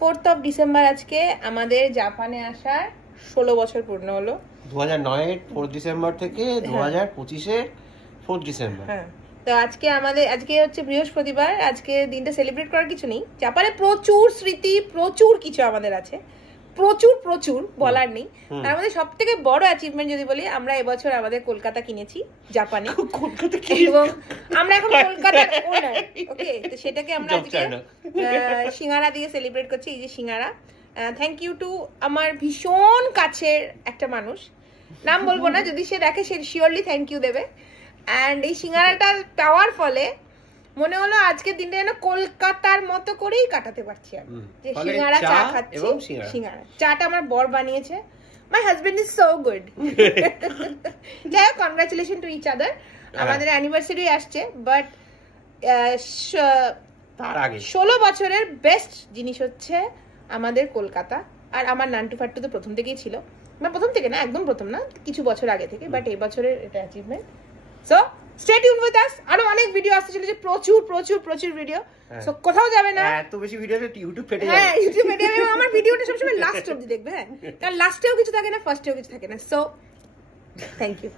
4th of December আজকে আমাদের জাপানে আসার 16 বছর পূর্ণ হলো। 2009 এর 4 ডিসেম্বর থেকে 2025 এর 4 ডিসেম্বর। হ্যাঁ, তো আজকে হচ্ছে বৃহস্পতিবার। আজকে দিনটা সেলিব্রেট করার কিছু নেই। জাপানে প্রচুর স্মৃতি, প্রচুর কিছু আমাদের আছে, প্রচুর বলার নেই। তার মধ্যে সব থেকে বড় অ্যাচিভমেন্ট যদি বলি, আমরা এবছর আমাদের কলকাতা কিনেছি জাপানে, এবং আমরা এখন কলকাতার ওনার। ওকে, তো সেটাকে আমরা আজকে সিঙ্গারা দিয়ে সেলিব্রেট করছি। এই যে সিঙ্গারা, থ্যাংক ইউ টু আমার ভীষণ কাছের একটা মানুষ, নাম বলবো না, যদি সে দেখে সে শিওরলি থ্যাংক ইউ দেবে। অ্যান্ড এই সিঙ্গারাটা পাওয়ার ফলে মনে হলো আজকের দিনটা যেন কলকাতার মতো করেই কাটাতে পারছি আমি। যে সিঙ্গারা চা খাচ্ছি, সিঙ্গারা চাটা আমার বর বানিয়েছে। My husband is so good. যাই হোক, কনগ্রাচুলেশন টু ইচ আদার। আমাদের অ্যানিভার্সারি আসছে, বাট তার আগে 16 বছরের বেস্ট জিনিস হচ্ছে আমাদের কলকাতা। আর আমার নান্টু ফাট্টু তো প্রথম থেকেই ছিল, না প্রথম থেকে না, একদম প্রথম না, কিছু বছর আগে থেকে, বাট এই বছরের এটা achievement. So stay tune with us, আরো অনেক ভিডিও আসতে চলেছে, প্রচুর ভিডিও। সো কোথাও যাবে না, এত বেশি ভিডিও ইউটিউব ফেটে যাবে। হ্যাঁ, ইউটিউব ফেটে যাবে। আমার ভিডিওটা সবসময় লাস্ট অবধি দেখবে, হ্যাঁ, কারণ লাস্টেও কিছু থাকে না, ফার্স্টেও কিছু থাকে না। So thank you.